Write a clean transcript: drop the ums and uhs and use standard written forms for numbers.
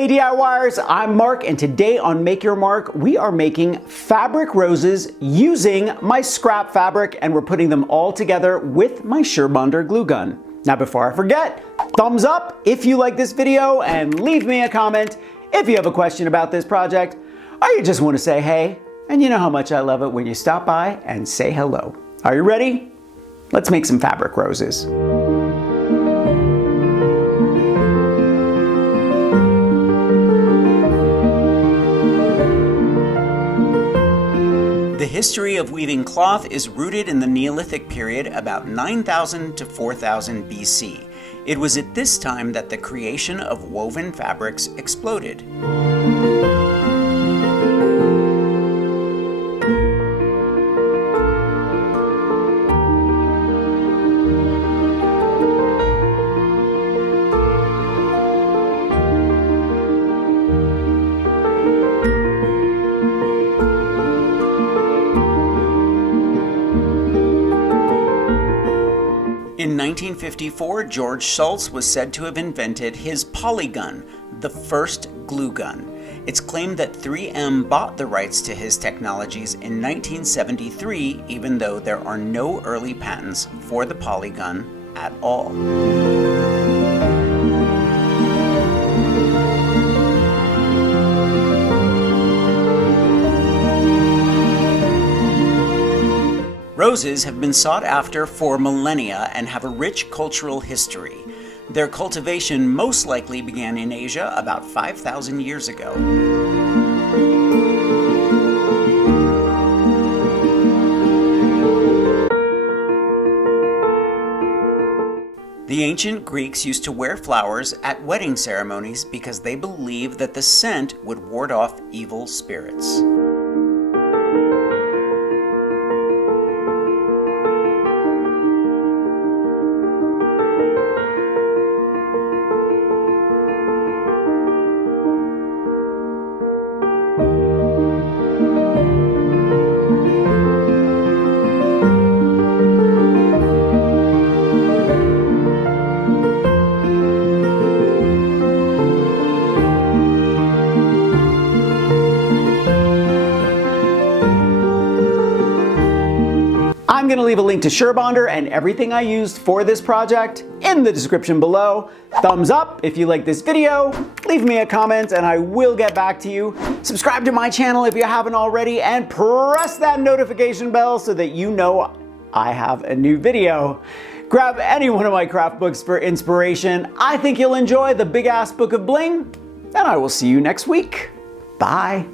Hey DIYers, I'm Mark, and today on Make Your Mark, we are making fabric roses using my scrap fabric, and we're putting them all together with my Surebonder glue gun. Now before I forget, thumbs up if you like this video and leave me a comment if you have a question about this project, or you just want to say hey, and you know how much I love it when you stop by and say hello. Are you ready? Let's make some fabric roses. The history of weaving cloth is rooted in the Neolithic period about 9000 to 4000 BC. It was at this time that the creation of woven fabrics exploded. In 1954, George Schultz was said to have invented his polygun, the first glue gun. It's claimed that 3M bought the rights to his technologies in 1973, even though there are no early patents for the polygun at all. Roses have been sought after for millennia and have a rich cultural history. Their cultivation most likely began in Asia about 5,000 years ago. The ancient Greeks used to wear flowers at wedding ceremonies because they believed that the scent would ward off evil spirits. I'm going to leave a link to Surebonder and everything I used for this project in the description below. Thumbs up if you like this video, leave me a comment and I will get back to you. Subscribe to my channel if you haven't already and press that notification bell so that you know I have a new video. Grab any one of my craft books for inspiration. I think you'll enjoy the Big Ass Book of Bling, and I will see you next week. Bye.